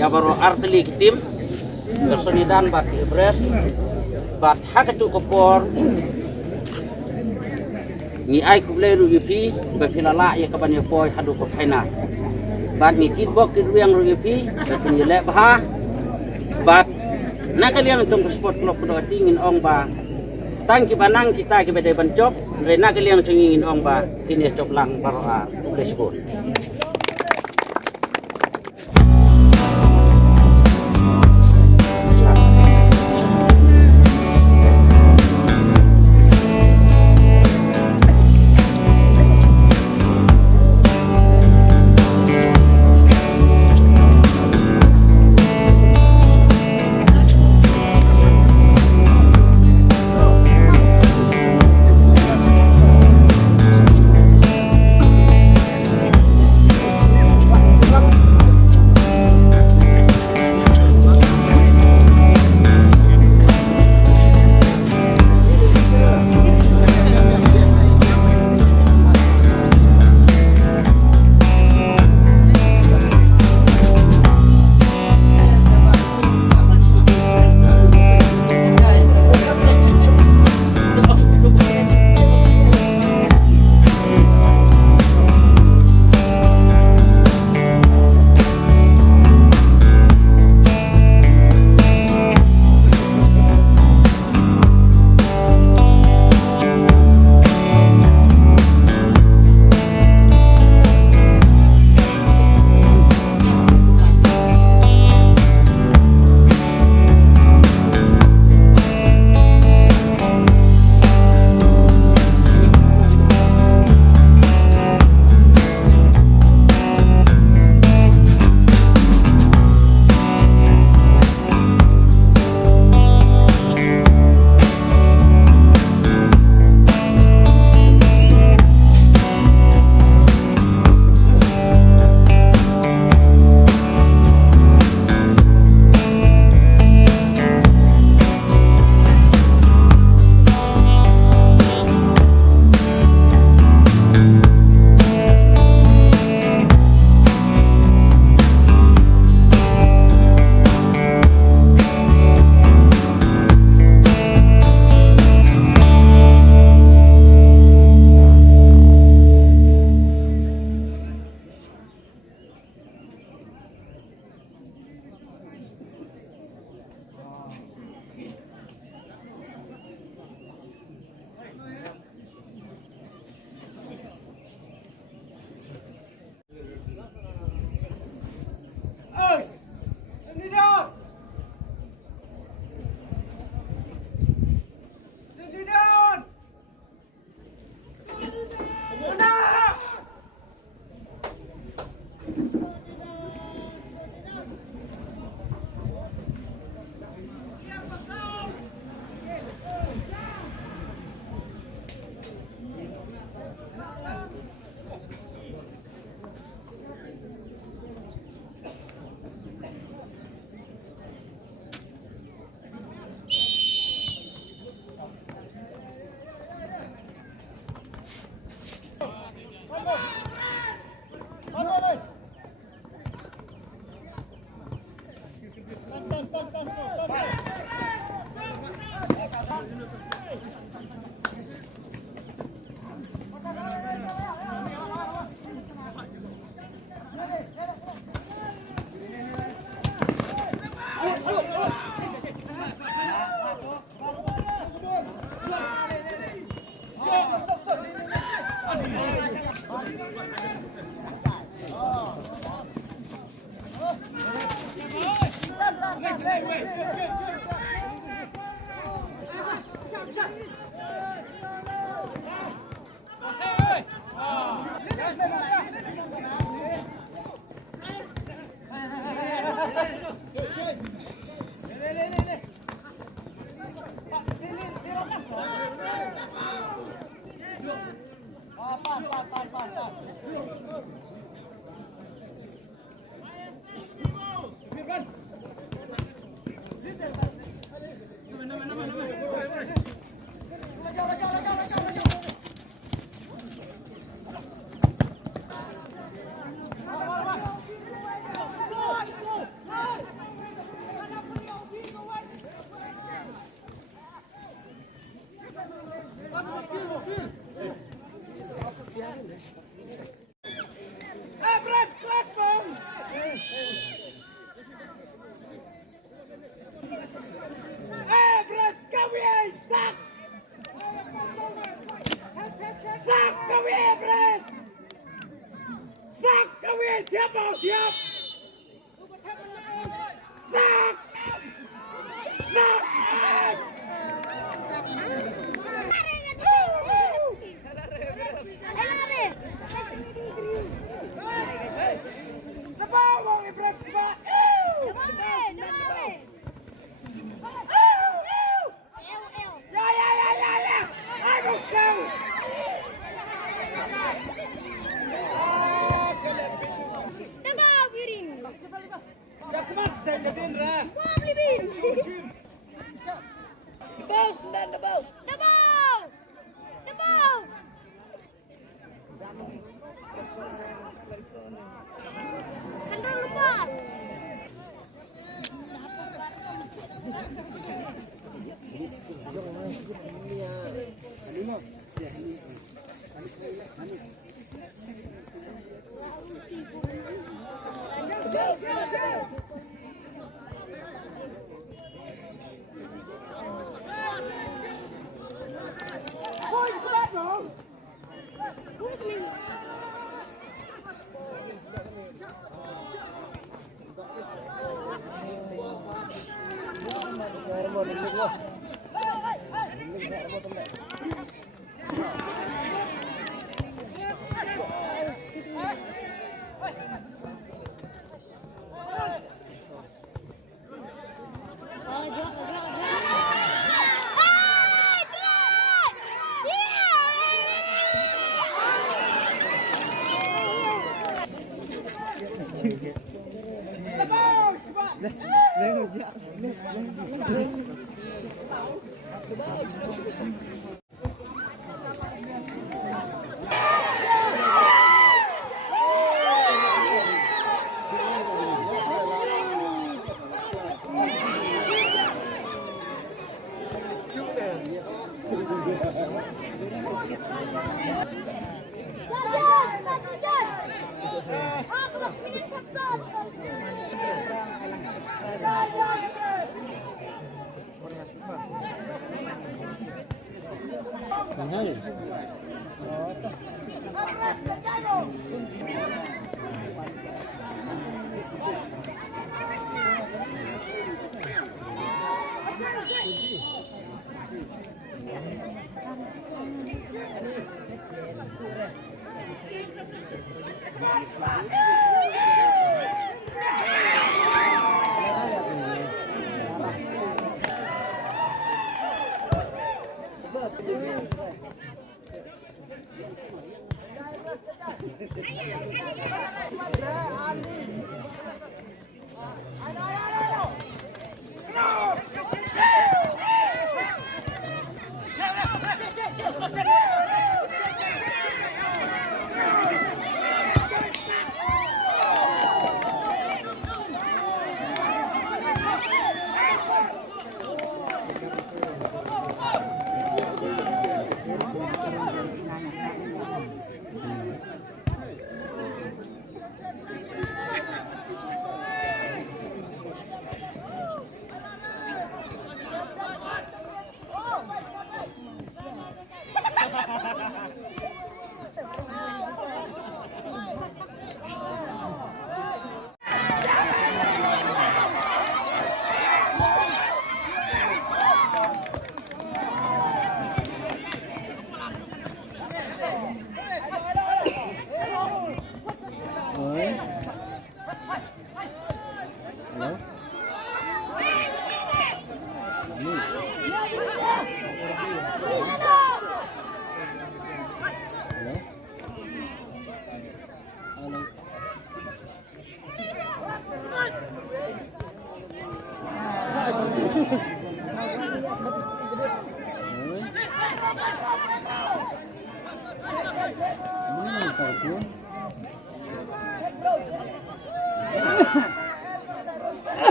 Ya baru arteli tim bersonidan bat ibres bat hakatu kopor ni ai kubleru yupi bafilala ya kaban ya boy hadu ko faina bat ni kitbok kiruyang yupi batun yele bah bat nakalian tong sport klub do tingin ong ba tang ki banang kita ki bede bancok re nakalian tingin ong ba kini cok lang baro a sport.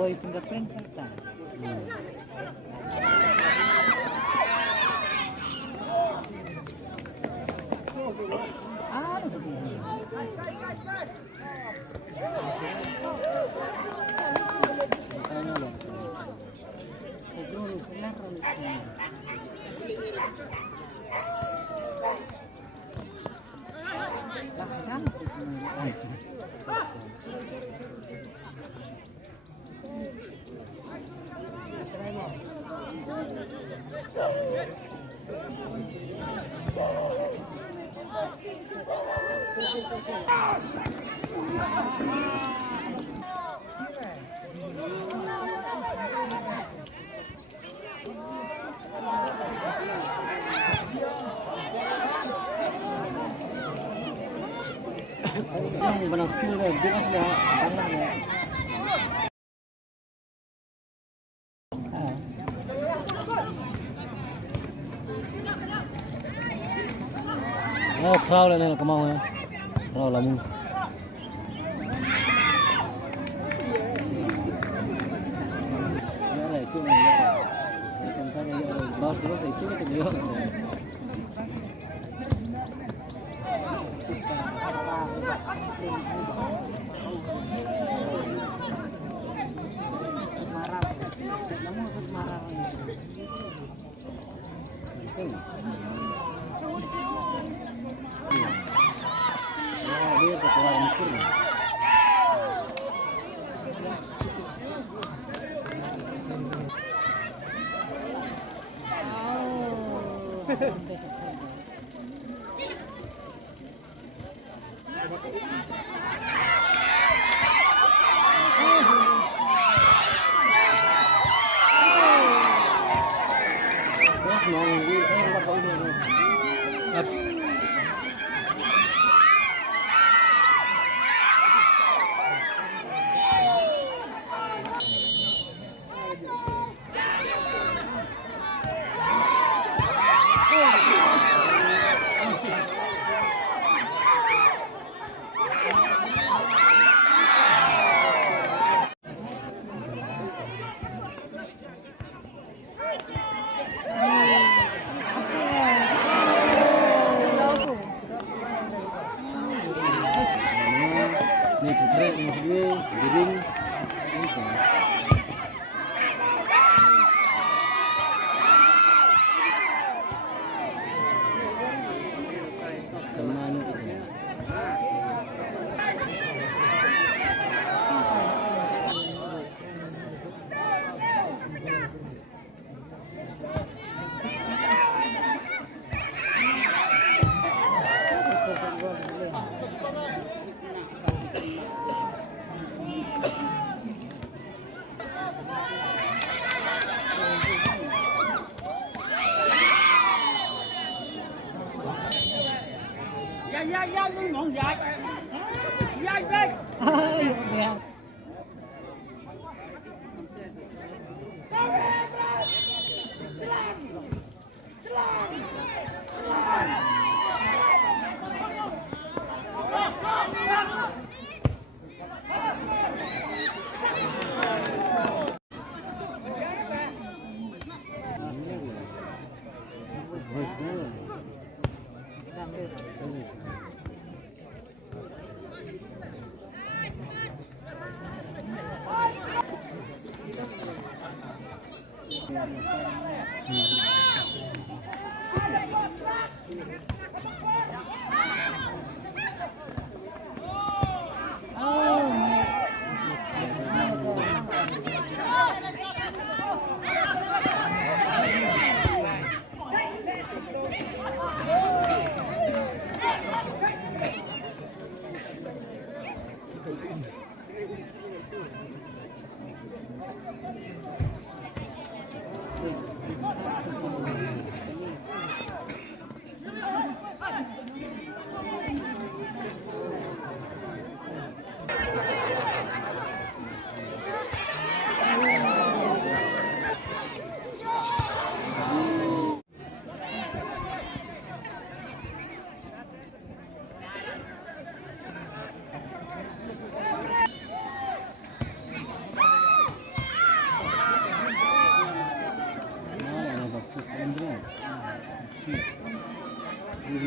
Boy fingerprint serta. Benang skill deh, dia kan sudah tangan ya. Oh, kau lah nih kemau ya, kau lamu. Ya lah itu nih ya, tentang ya, bawa terus itu itu dia. Dia keluar mikir. Apps. Ini jegrek, ini giring. Kemana itu? Ya, lu ngomong ya. Ya, ya. Ya.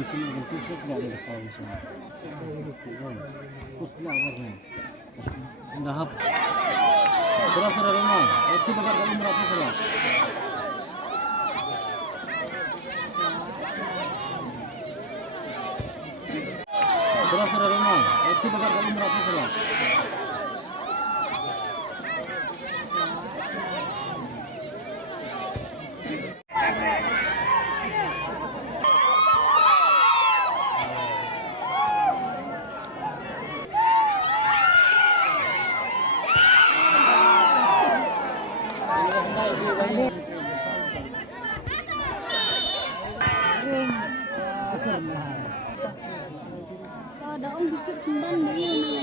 sini dengan kursus nggak ada saus. Kursus nggak ada. Dahap. Berapa dari mana? Itu bakal kali berapa sudah? Berapa dari mana? Itu bakal kali berapa sudah? Ada om bikin kembang dari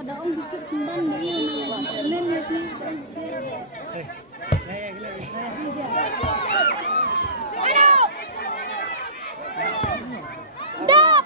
Ada orang bikin kemban dia main lagi. Dah.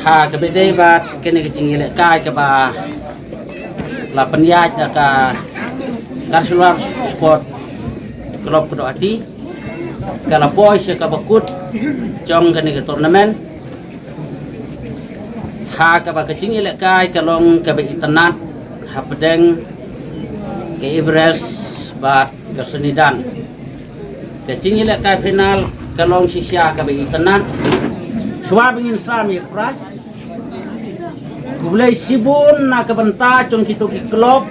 Ha kebede bat kene kecing ilek kai ke ba la penjaj ka karsular sport klub Kedok Hati kala boys ka bakut jong kene ke turnamen ha ka ba kecing ilek kai kalong ka be internat ha pedeng ke Ibres bat ke Senidan kecing ilek kai final kalong sisya ka be internat Suwa bingin sami pras, kubulai sibun na kabanta cung kita ki klub,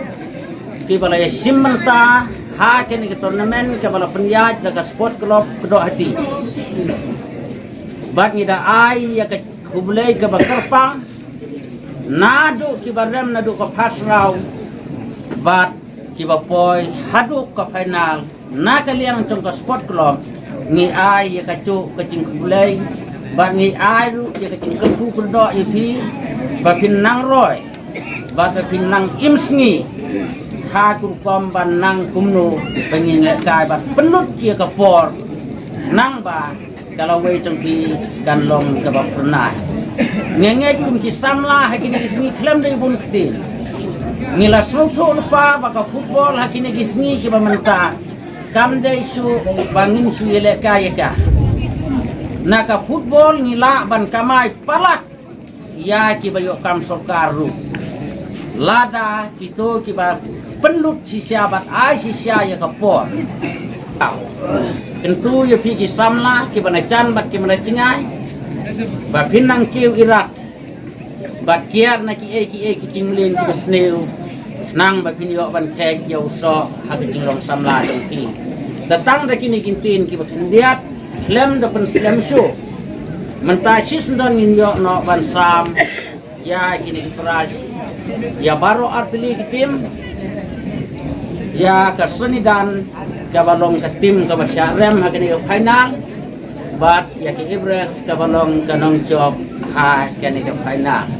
kibala simenta ha kini ke turnamen kibala penjaj daga sport klub Kedok Hati. Bat ngida ai ya ke kubulai ke bakerpang, nadu kibarem nadu ke pasrau, bat kibapoi hadu ke final, na kalian cung ke sport klub, ngi ai ya ke cuk kecing kubulai. Bat ngi airu dia kecing kepu Kedok ipi bapin nang roy bat bapin nang imsngi ha kurpam ban nang kumno pengin lekai bat penut dia kepor nang ba kalau wei cengki kan long sebab pernah Ngengej kum kisam lah hakini kisni kelam dari bun ketil. Ngila sauto lupa baka football hakini kisni kiba menta. Kam day su bangin su yele kaya ka. Naka football ngila ban kamai palat. Ya kiba yok kam sorkaru. Lada kito kiba penlut sisya bat ai sisya ya kapor. Tentu ya pi kisam lah kiba na chan bat kiba na cingai. Ba pinang kiu irak. Ba kiar na ki e ki cinglen ki besneu. Nang ba pin yo ban kek yo so ha ki cingrong samla dong ki. Datang da kini kintin ki ba kindiat lem da pen lem show. Mentasis don min yo no ban sam. Ya kini ki pras. Ya baru artili ki tim. Ya kasunidan kabalong ka tim ka basyarem ha kini final. But ya ke Ibres kabalong kanong job ha kani ke final.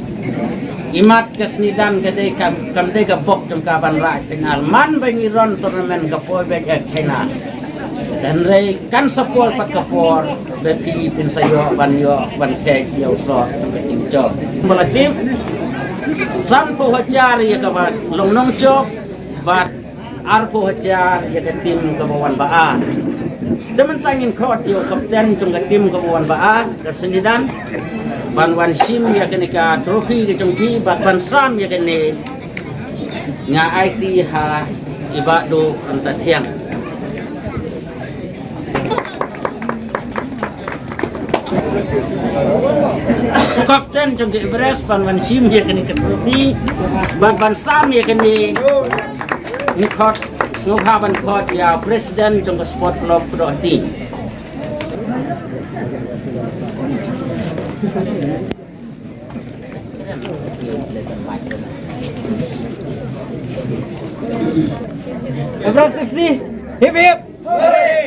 Imat kesnidan kade kamde ka bok jong kaban ra final man bangi ron tournament ka poy be final. Dan re kan sapol pat ka por be Philippine sayo ban ke yo so ka cingjo. Malatim san po hajar ya ka ba long nong job but ar po hajar ya ke tim ka bawan baan. Teman tangin kot yo kapten jong tim kabuan baan kesenidan ban wan sim ya kene ka trofi ke jong ki ban sam ya kene nga IT ha ibado anta thiang kapten jong Everest ban wan sim ya kene ka trofi ban sam ya kene ni kot Suhaban kot ya presiden jong sport club Prohti. Abras 60 hip hip.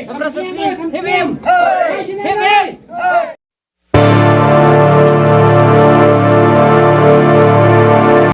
Abras 60 hip hip. Hip hip.